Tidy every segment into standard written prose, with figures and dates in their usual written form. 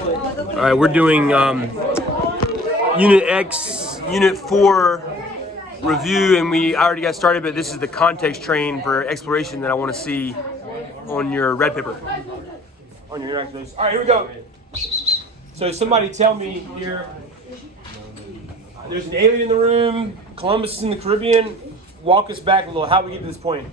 All right, we're doing Unit X, Unit 4 review, and we already got started, but this is the context train for exploration that I want to see on your red paper. On your interaction base. All right, here we go. So somebody tell me here, there's an alien in the room, Columbus is in the Caribbean. Walk us back a little. How we get to this point?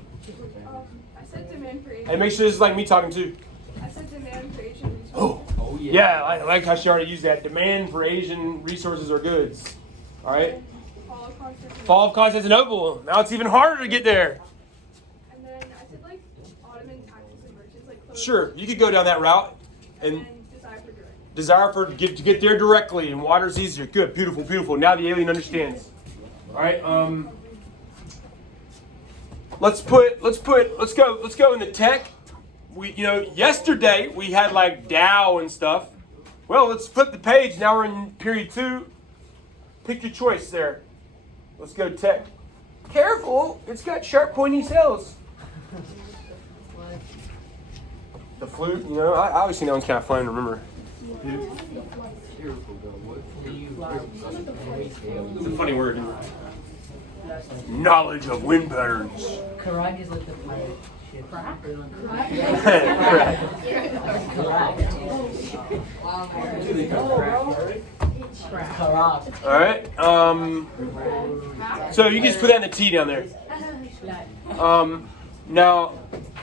I said demand for Asian. And make sure this is like me talking too. I said demand for Asian resources. Oh yeah, I like how she already used that. Demand for Asian resources or goods. All right. Fall of Constantinople. Now it's even harder to get there. And then I said like Ottoman taxes and merchants like clothes. Sure, you could go down that route. And desire for to get there directly, and water's easier. Good, beautiful, beautiful. Now the alien understands. All right. Let's go in the tech. Yesterday we had like Dow and stuff. Well, let's flip the page. Now we're in period 2. Pick your choice there. Let's go tech. Careful, it's got sharp, pointy cells. The flute, I always think that one's kind of fun to remember. It's a funny word. Knowledge of wind patterns. Karate is like the pirate ship. All right. So you just put that in the T down there. Now.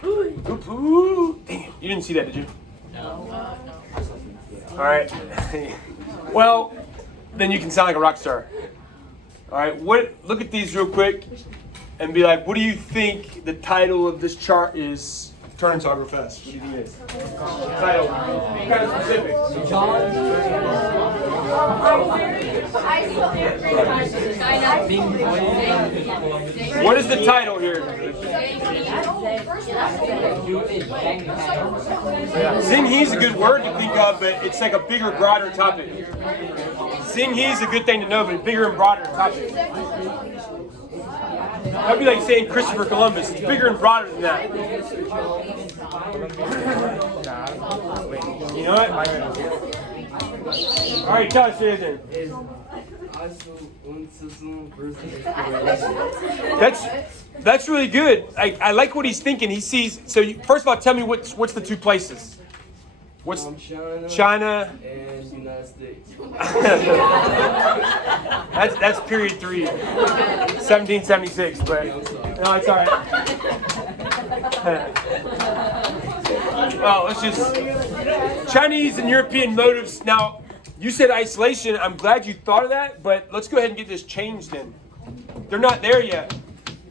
Dang it, you didn't see that, did you? No. All right. Well, then you can sound like a rock star. All right. Look at these real quick, and be like, what do you think the title of this chart is? Turn and talk real fast. What do you think it is? Title. Be kind of specific. What is the title here? Xinghe is a good word to think of, but it's like a bigger, broader topic. Xinghe is a good thing to know, but a bigger and broader topic. That'd be like saying Christopher Columbus. It's bigger and broader than that. You know what? All right, tell us anything. That's really good. I like what he's thinking. He sees. So first of all, tell me what's the 2 places. What's China and United States. That's period 3, 1776. But no, it's all right. Well, let's just Chinese and European motives. Now, you said isolation. I'm glad you thought of that, but let's go ahead and get this changed then. They're not there yet.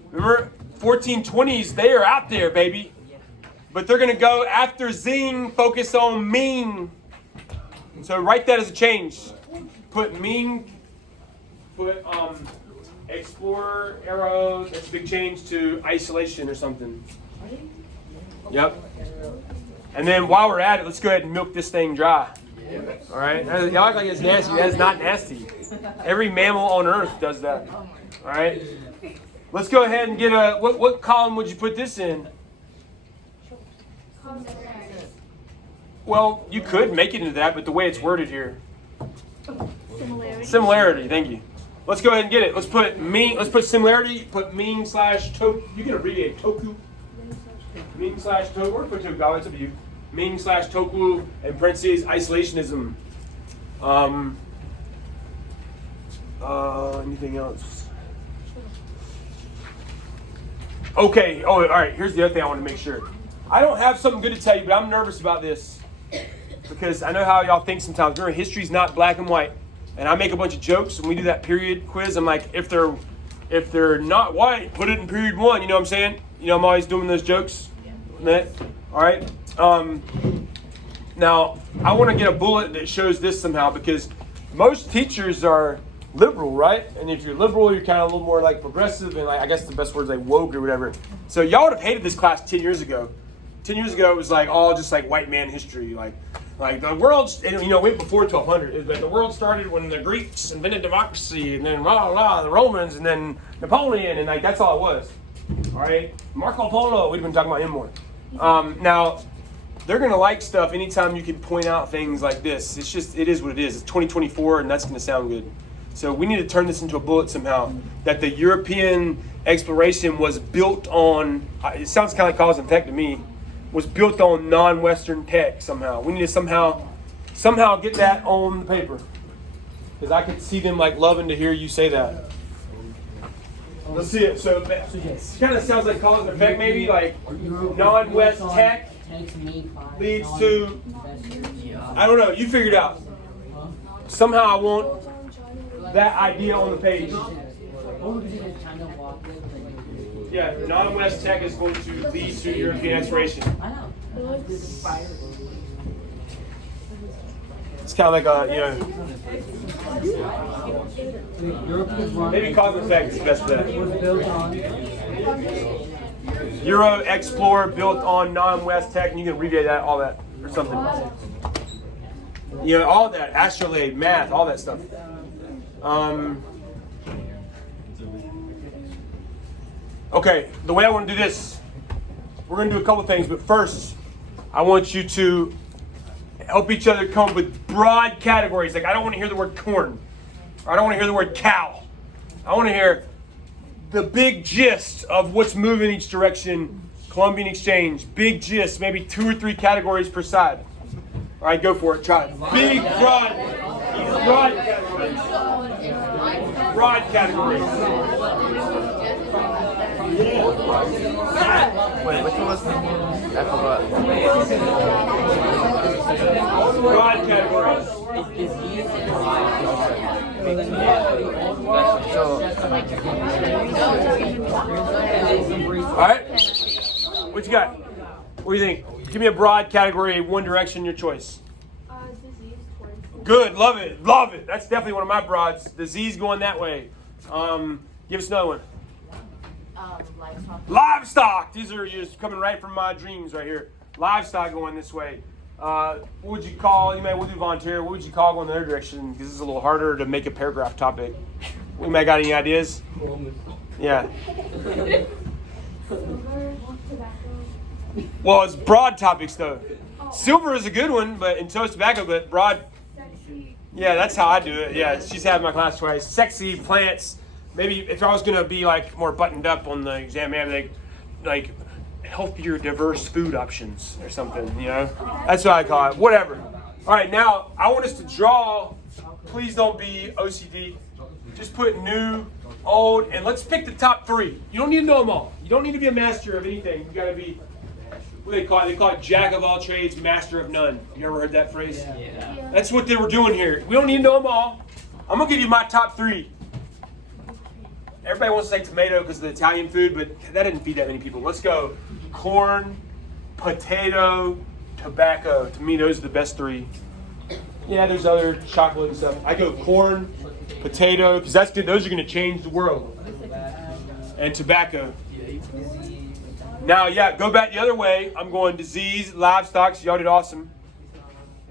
Remember, 1420s, they are out there, baby. But they're going to go after Xing, focus on Ming. So write that as a change. Put Ming, put explorer, arrow, that's a big change to isolation or something. Yep. And then while we're at it, let's go ahead and milk this thing dry. All right? Y'all act like it's nasty. That's not nasty. Every mammal on Earth does that. All right? Let's go ahead and get what column would you put this in? Well, you could make it into that, but the way it's worded here. Similarity, thank you. Let's go ahead and get it. Let's put similarity, put Ming / Toku. You can abbreviate Toku. Ming / Toku, or put Toku, it's up to you. Ming / Toku, and parentheses, isolationism. Anything else? Okay, all right, here's the other thing I want to make sure. I don't have something good to tell you, but I'm nervous about this. Because I know how y'all think sometimes. Remember, history's not black and white. And I make a bunch of jokes when we do that period quiz. I'm like, if they're not white, put it in period 1. You know what I'm saying? I'm always doing those jokes. Yeah. All right. Now, I want to get a bullet that shows this somehow, because most teachers are liberal, right? And if you're liberal, you're kind of a little more like progressive, and like, I guess the best word is like woke or whatever. So y'all would have hated this class 10 years ago. 10 years ago, it was like all just like white man history, like the world, way before 1200. But the world started when the Greeks invented democracy, and then the Romans, and then Napoleon, and like that's all it was. All right, Marco Polo. We've been talking about him more. Now, they're going to like stuff anytime you can point out things like this. It's just, it is what it is. It's 2024, and that's going to sound good. So we need to turn this into a bullet somehow, that the European exploration was built on, it sounds kind of like cause and effect to me, was built on non-Western tech somehow. We need to somehow get that on the paper. Because I could see them like loving to hear you say that. Let's see it. So it kind of sounds like cause and effect maybe, like non-West tech leads to, I don't know, you figure it out. Somehow I want that idea on the page. Yeah, non-West tech is going to lead to European exploration. It's kind of like a, maybe cause and effect is the best for that. Euro Explorer built on non-West tech, and you can abbreviate that, all that, or something. All that, astrolabe, math, all that stuff. Okay, the way I want to do this, we're going to do a couple things, but first, I want you to help each other come up with broad categories. Like, I don't want to hear the word corn, or I don't want to hear the word cow. I want to hear the big gist of what's moving each direction. Columbian Exchange, big gist, maybe 2 or 3 categories per side. All right, go for it. Try it. Big, broad categories. Broad categories. Wait, which one was the? I forgot. Broad categories. All right. What you got? What do you think? Give me a broad category, one direction, your choice. Disease towards. Good, love it, love it. That's definitely one of my broads. Disease going that way. Give us another one. Livestock. These are just coming right from my dreams right here. Livestock going this way. What would you call? We'll do volunteer. What would you call going the other direction? Because this is a little harder to make a paragraph topic. We might got any ideas? Yeah. Silver, tobacco. Well, it's broad topics though. Silver is a good one, but in toast tobacco, but broad. Sexy. Yeah, that's how I do it. Yeah, she's had my class twice. Sexy plants. Maybe if I was gonna be like more buttoned up on the exam, maybe like healthier, diverse food options or something. That's what I call it. Whatever. All right, now I want us to draw. Please don't be OCD. Just put new, old, and let's pick the top 3. You don't need to know them all. You don't need to be a master of anything. You got to be. What do they call it? They call it jack of all trades, master of none. You ever heard that phrase? Yeah. That's what they were doing here. We don't need to know them all. I'm gonna give you my top 3. Everybody wants to say tomato because of the Italian food, but that didn't feed that many people. Let's go corn, potato, tobacco. To me, those are the best 3. Yeah, there's other chocolate and stuff. I go corn, potato, because that's good. Those are going to change the world. And tobacco. Now, go back the other way. I'm going disease, livestock. So y'all did awesome.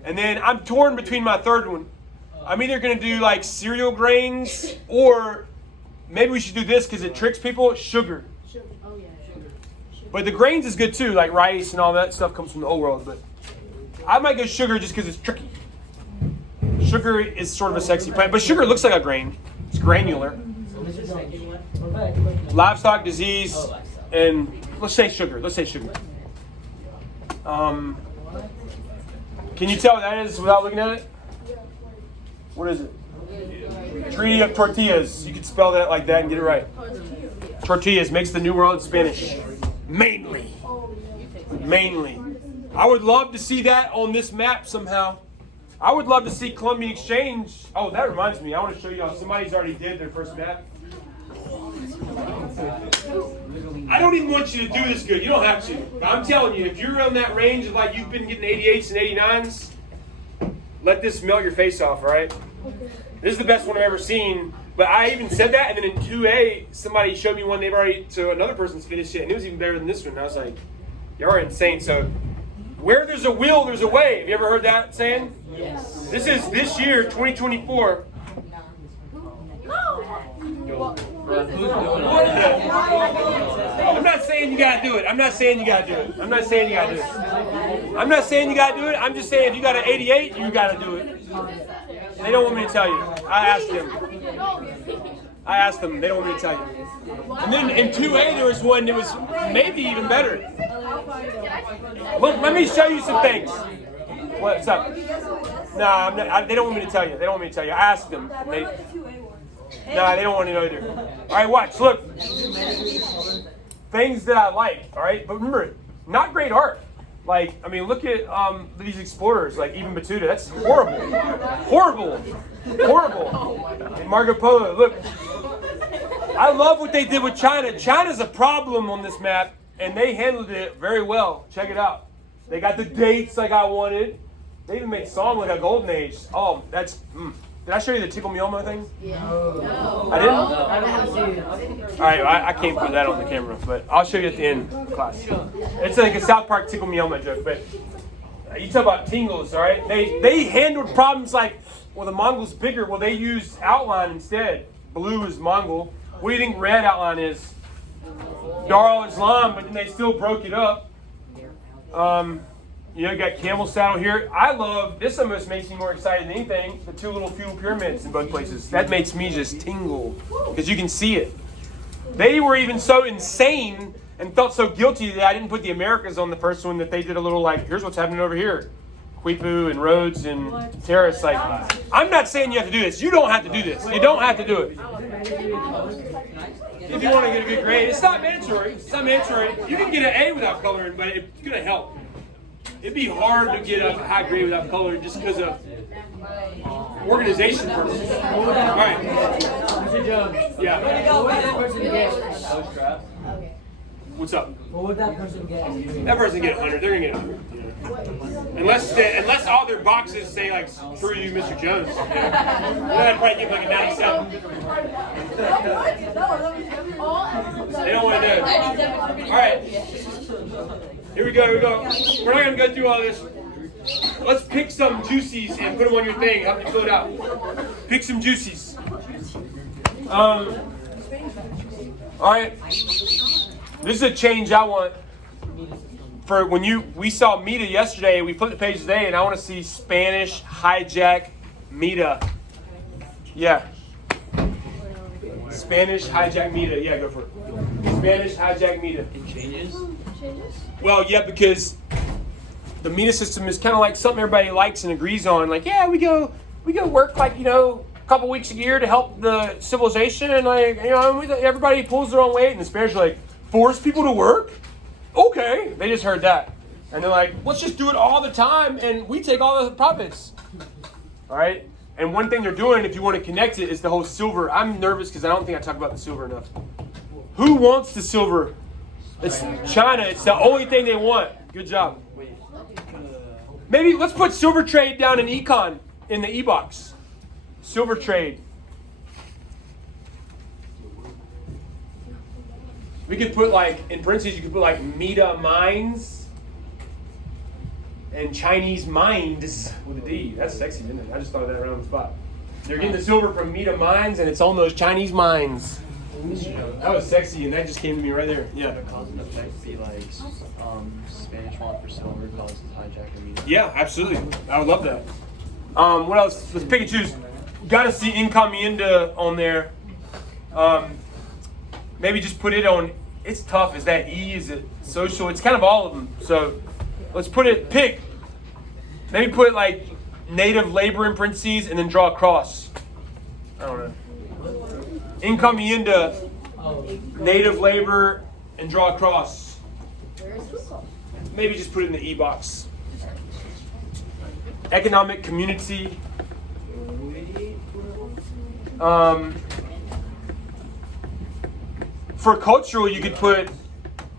And then I'm torn between my third one. I'm either going to do like cereal grains, or maybe we should do this because it tricks people. Sugar. But the grains is good too, like rice and all that stuff comes from the old world. But I might go sugar just because it's tricky. Sugar is sort of a sexy plant, but sugar looks like a grain. It's granular. Livestock, disease, and let's say sugar. Can you tell what that is without looking at it? What is it? Treaty of tortillas. You could spell that like that and get it right. Tortillas makes the new world in Spanish. Mainly. I would love to see that on this map somehow. I would love to see Columbian Exchange. Oh, that reminds me. I want to show y'all. Somebody's already did their first map. I don't even want you to do this good. You don't have to. But I'm telling you, if you're on that range of like you've been getting 88s and 89s, let this melt your face off, all right? This is the best one I've ever seen. But I even said that, and then in 2A, somebody showed me one they've already, so another person's finished it, and it was even better than this one. And I was like, y'all are insane. So, where there's a will, there's a way. Have you ever heard that saying? Yes. This is this year, 2024. Bro, who's doing all that? I'm not saying you gotta do it. I'm not saying you gotta do it. I'm not saying you gotta do it. I'm not saying you gotta do it. I'm just saying if you got an 88, you gotta do it. They don't want me to tell you. I asked them. They don't want me to tell you. And then in 2A there was one that was maybe even better. Look, let me show you some things. What's up? No, I'm not, they don't want me to tell you. They don't want me to tell you. I asked them. They don't want to know either. All right, watch. Look. Things that I like. All right, but remember, not great art. Like, I mean, look at these explorers, like even Batuta. That's horrible. Horrible. And Marco Polo, look. I love what they did with China. China's a problem on this map, and they handled it very well. Check it out. They got the dates like I wanted. They even made song like a golden age. Oh, that's... Did I show you the Tickle Me Elmo thing? Yeah. No. I didn't? I haven't seen it. All right, I can't put that on the camera, but I'll show you at the end of class. It's like a South Park Tickle Me Elmo joke, but you talk about tingles, all right? They handled problems like, well, the Mongol's bigger. Well, they used outline instead. Blue is Mongol. What do you think red outline is? Darul Islam, but then they still broke it up. You got camel saddle here. I love, this almost makes me more excited than anything, the two little fuel pyramids in both places. That makes me just tingle, because you can see it. They were even so insane and felt so guilty that I didn't put the Americas on the first one, that they did a little like, here's what's happening over here. Quipu and Rhodes and Terrace. Like, I'm not saying you have to do this. You don't have to do this. You don't have to do it. If you want to get a good grade, it's not mandatory. It's not mandatory. You can get an A without coloring, but it's going to help. It'd be hard to get a high grade without coloring just because of organization purposes. All right. Yeah. What would that person get? What's up? What would that person get? That person get 100. They're going to get 100. Unless all their boxes say like, screw you, Mr. Jones. Then I'd probably give like a 97. They don't want to know. All right. Here we go. We're not going to go through all this. Let's pick some juicies and put them on your thing. Help you fill it out. Pick some juicies. All right. This is a change I want. For when we saw Mita yesterday, we flipped the page today, and I want to see Spanish hijack Mita. Yeah. Spanish hijack Mita. Yeah, go for it. Spanish hijack Mita. It changes? Well, yeah, because the Mita system is kind of like something everybody likes and agrees on. Like, yeah, we go work like, a couple weeks a year to help the civilization, and like, everybody pulls their own weight, and the Spanish are like, force people to work? Okay. They just heard that. And they're like, let's just do it all the time, and we take all the profits. All right? And one thing they're doing, if you want to connect it, is the whole silver. I'm nervous because I don't think I talk about the silver enough. Who wants the silver? It's China. It's the only thing they want. Good job. Maybe let's put silver trade down in econ in the e-box. Silver trade. We could put like, in parentheses, you could put like Mita mines and Chinese minds with a D. That's sexy, isn't it? I just thought of that right on the spot. They're getting the silver from Mita mines, and it's on those Chinese mines. That was sexy, and that just came to me right there. Yeah. The cause and effect be like Spanish want for silver causes hijack Mita. Yeah, absolutely. I would love that. What else? Let's pick and choose. Got to see encomienda on there. Maybe just put it on. It's tough. Is that E? Is it social? It's kind of all of them. So let's put it, pick. Maybe put like native labor in parentheses and then draw a cross. I don't know. Encomienda, native labor, and draw a cross. Maybe just put it in the E box. Economic community. For cultural, you could put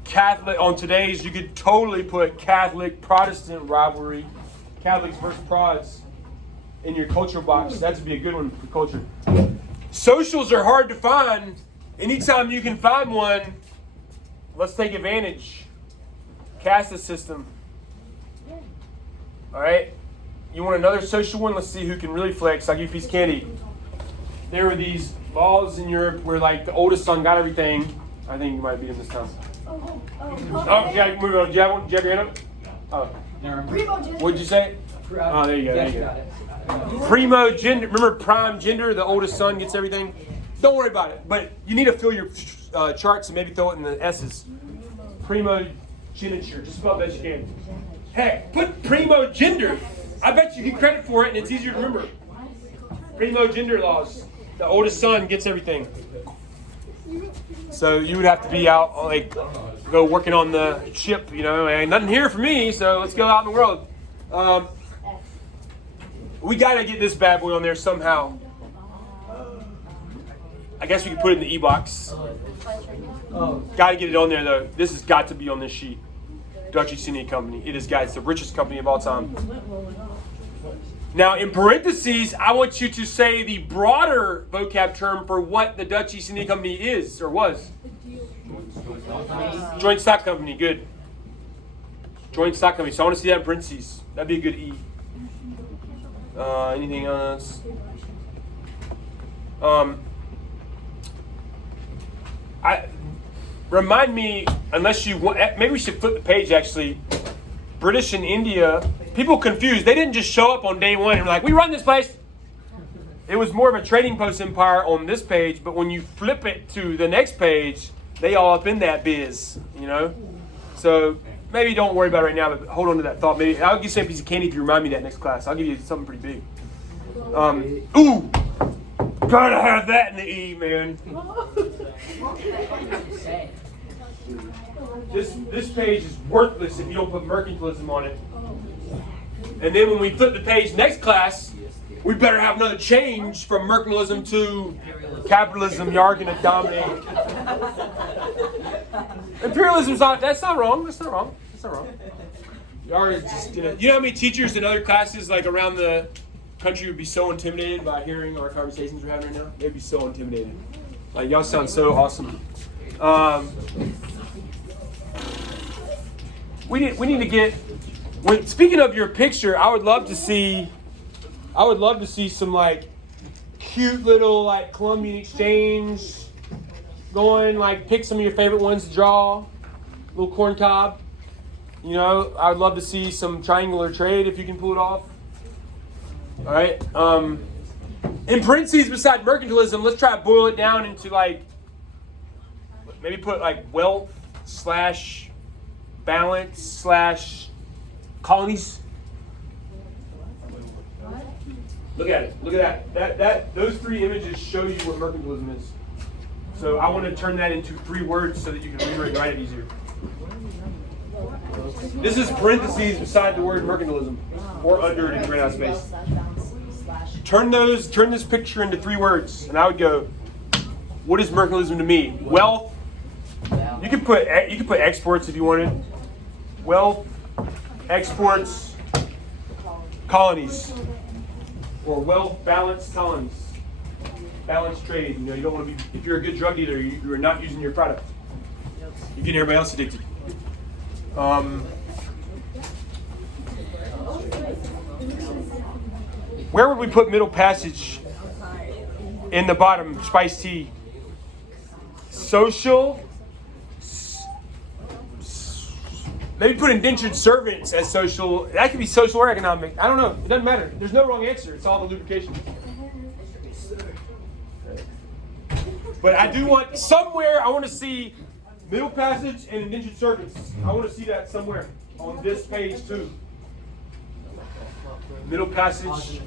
Catholic. On today's, you could totally put Catholic Protestant rivalry, Catholics versus Prods, in your cultural box. That would be a good one for culture. Socials are hard to find. Anytime you can find one, let's take advantage. Casta system. All right. You want another social one? Let's see who can really flex. I'll give you a piece of candy. There were these Laws in Europe where like the oldest son got everything. I think you might be in this time. Oh, yeah, move on. Do you have your hand up? Oh. What'd you say? Oh, there you go. There you go. Primogender. Remember prime gender? The oldest son gets everything. Don't worry about it. But you need to fill your charts and maybe throw it in the S's. Primogeniture. Just spell it best you can. Heck, put primogender. I bet you get credit for it and it's easier to remember. Primogender laws. The oldest son gets everything. So you would have to be out, like, go working on the ship, you know, and nothing here for me, so let's go out in the world. We got to get this bad boy on there somehow. I guess we could put it in the e-box. Got to get it on there, though. This has got to be on this sheet. Dutch East India Company. It is, guys, the richest company of all time. Now, in parentheses, I want you to say the broader vocab term for what the Dutch East India Company is or was. Joint stock company, good. Joint stock company. So I want to see that in parentheses. That'd be a good E. Anything else? Remind me, unless you want, maybe we should flip the page actually. British and India, people confused. They didn't just show up on day one and be like, we run this place. It was more of a trading post empire on this page, but when you flip it to the next page, they all up in that biz, you know? So maybe don't worry about it right now, but hold on to that thought. Maybe I'll give you a piece of candy if you remind me that next class. I'll give you something pretty big. Ooh, gotta have that in the E, man. This page is worthless if you don't put mercantilism on it. And then when we flip the page next class, we better have another change from mercantilism to capitalism, jargon of dominating. Imperialism's not, that's not wrong. That's not wrong. That's not wrong. You know how many teachers in other classes like around the country would be so intimidated by hearing our conversations we're having right now? They'd be so intimidated. Like, y'all sound so awesome. We need to get. Speaking of your picture, I would love to see some like cute little like Columbian exchange going. Like pick some of your favorite ones to draw. Little corn cob. You know, I would love to see some triangular trade if you can pull it off. All right. In parentheses, beside mercantilism, let's try to boil it down into like maybe put like wealth / balance / colonies. Look at it. Look at that. Those three images show you what mercantilism is. So I want to turn that into 3 words so that you can remember it and write it easier. This is parentheses beside the word mercantilism or under it in grayed out space. Turn this picture into 3 words, and I would go, what is mercantilism to me? Wealth. You could put exports if you wanted. Wealth, exports, colonies, or wealth, balance, colonies. Balanced trade. You know, you don't want to be. If you're a good drug dealer, you are not using your product. You're getting everybody else addicted. Where would we put middle passage in the bottom? Spiced tea. Social. Maybe put indentured servants as social. That could be social or economic. I don't know. It doesn't matter. There's no wrong answer. It's all the lubrication. But I do want somewhere. I want to see middle passage and indentured servants. I want to see that somewhere on this page too. Middle passage.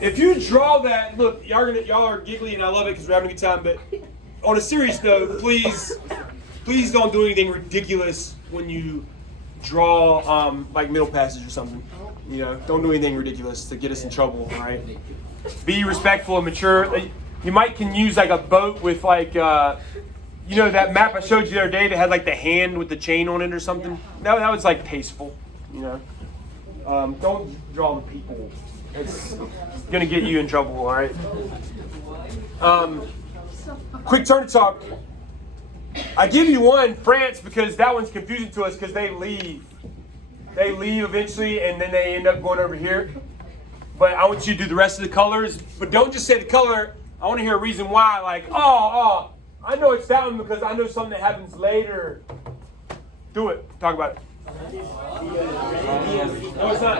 If you draw that, look, y'all are giggly and I love it because we're having a good time. But on a serious note, please don't do anything ridiculous when you draw like middle passage or something. You know, don't do anything ridiculous to get us in trouble. All right. Be respectful and mature. You can use like a boat with like, you know, that map I showed you the other day that had like the hand with the chain on it or something. That was like tasteful, you know. Don't draw the people. It's gonna get you in trouble, all right? Quick turn to talk. I give you one, France, because that one's confusing to us because they leave. They leave eventually and then they end up going over here. But I want you to do the rest of the colors. But don't just say the color. I want to hear a reason why. Like, oh, I know it's that one because I know something that happens later. Do it. Talk about it. No, it's not.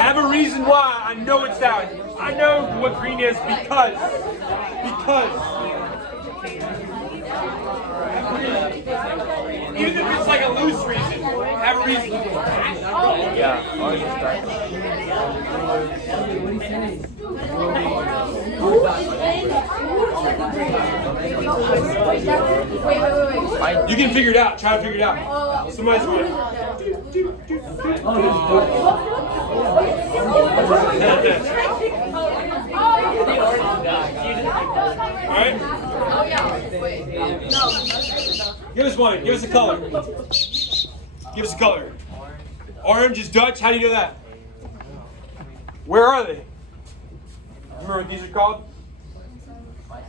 Have a reason why. I know it's that. I know what green is because. Even if it's like a loose reason, have a reason. Yeah. You can figure it out. Try to figure it out. Somebody's going to. Alright? Give us one. Give us a color. Give us a color. Orange is Dutch. How do you know that? Where are they? Remember what these are called?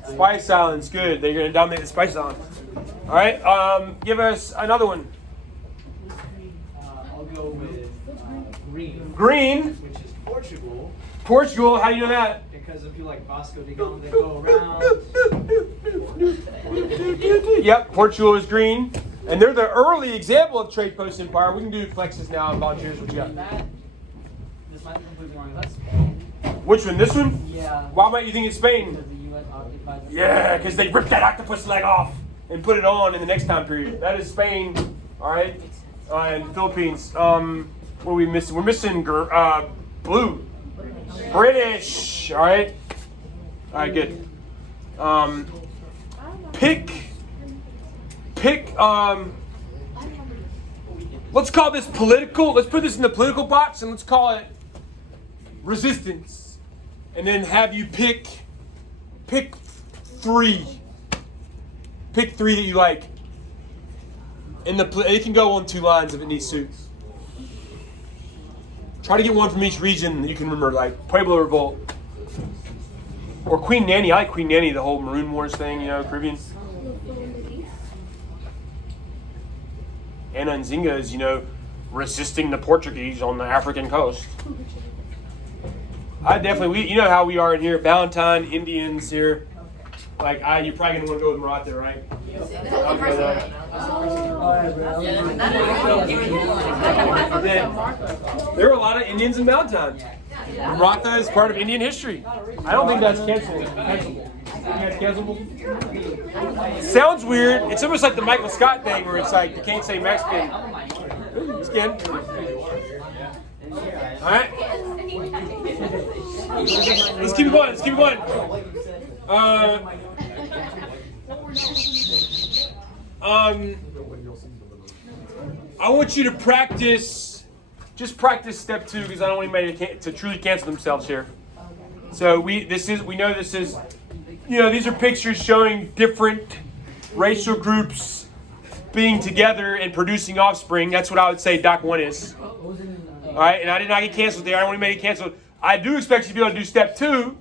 Spice Islands. Good. They're going to dominate the Spice Islands. Alright. Give us another one. I'll go with green. Green. Which is Portugal. Portugal. How do you know that? Because of people like Vasco da Gama that go around. Yep, Portugal is green. And they're the early example of trade post empire. We can do flexes now and volunteers. What you got? This might be completely wrong. That's Spain. Which one? This one? Yeah. Why might you think it's Spain? Because the U.S. occupied the Yeah, because they ripped that octopus leg off and put it on in the next time period. That is Spain. All right. And Philippines. What are we missing? We're missing blue. British. All right. All right. Good. Pick. Let's call this political. Let's put this in the political box and let's call it resistance. And then have you pick three. Pick three that you like. It can go on 2 lines if it needs to. Try to get one from each region that you can remember, like Pueblo Revolt. Or Queen Nanny. I like Queen Nanny, the whole Maroon Wars thing, Caribbean. Anna Nzinga is, resisting the Portuguese on the African coast. You know how we are in here, Valentine, Indians here. Like, you're probably going to want to go with Maratha, right? There were a lot of Indians in Valentine. Maratha is part of Indian history. I don't think that's cancelable. You think that's cancelable? Sounds weird. It's almost like the Michael Scott thing where it's like you can't say Mexican. You can. Alright? Let's keep it going. I want you to practice, just practice step 2 because I don't want anybody to truly cancel themselves here. So we know this is, these are pictures showing different racial groups being together and producing offspring. That's what I would say Doc 1 is. All right, and I did not get canceled there. I don't want anybody to get canceled. I do expect you to be able to do step 2.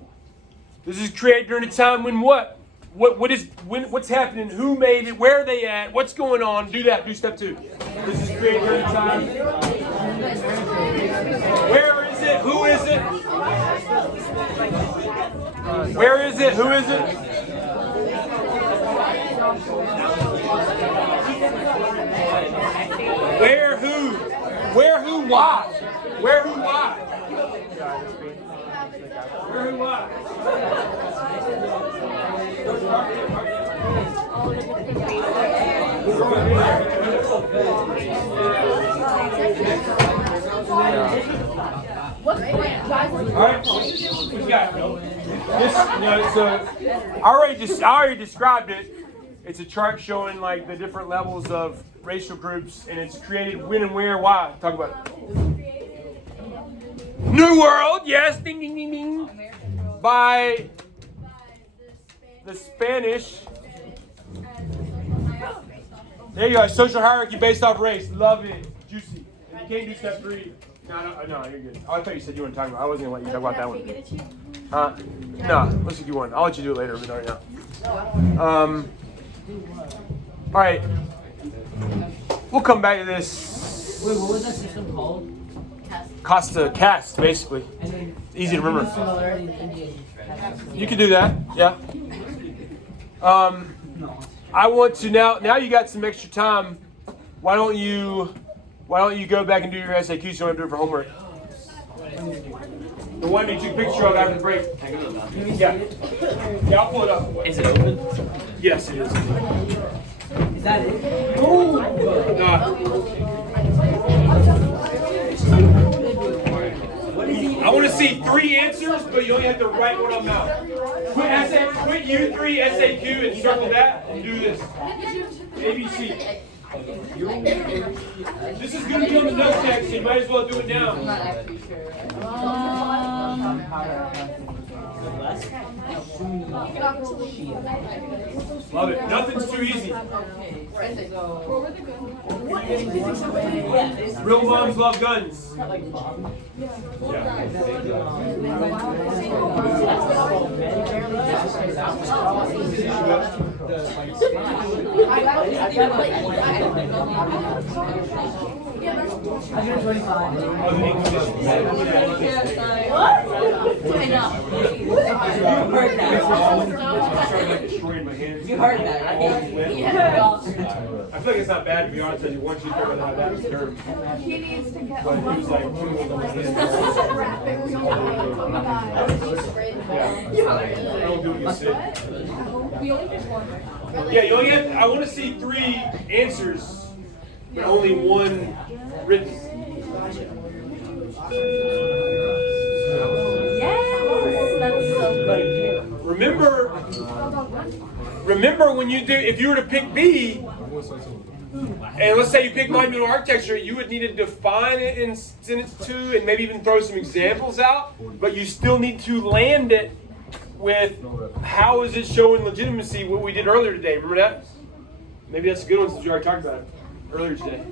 This is created during a time when what's happening, who made it, where are they at, what's going on, do step 2. This is created during a time. Where is it, who is it? Where is it, who is it? Where, who, why? Where, who, why? Where, who, why? Alright, what you got? This, I already described it. It's a chart showing like the different levels of racial groups, and it's created when and where, why. Talk about it. New World, yes, ding, ding, ding, ding. By the Spanish. There you go, social hierarchy based off race. Love it, juicy. And you can't do step 3. No, you're good. Oh, I thought you said you weren't talking about. I wasn't gonna let you talk about that one. No, let's do one. I'll let you do it later, but not right now. All right. We'll come back to this. Wait, what was that system called? Costa cast, basically. And then Easy to remember. similarity in Indian. You can do that, yeah. No. I want to now you got some extra time. Why don't you go back and do your SAQ so you don't have to do it for homework? The one you took a picture of after the break. Yeah. Yeah, I'll pull it up. Is it open? Yes, it is. Is that it? I want to see 3 answers, but you only have to write one of them out. Put U3 SAQ and circle that and do this. ABC. This is going to be on the note tag, so you might as well do it now. Love it. Nothing's too easy. Real moms love guns. You heard that, right? I feel like it's not bad to be honest with you. Once you figure out that term. He needs to get But it was like, I don't do it you sit. We only did one. Yeah, you only have. I want to see 3 answers, but only 1 written. Remember when you do, if you were to pick B, and let's say you pick monumental architecture, you would need to define it in sentence 2 and maybe even throw some examples out, but you still need to land it with how is it showing legitimacy, what we did earlier today. Remember that? Maybe that's a good one since we already talked about it earlier today.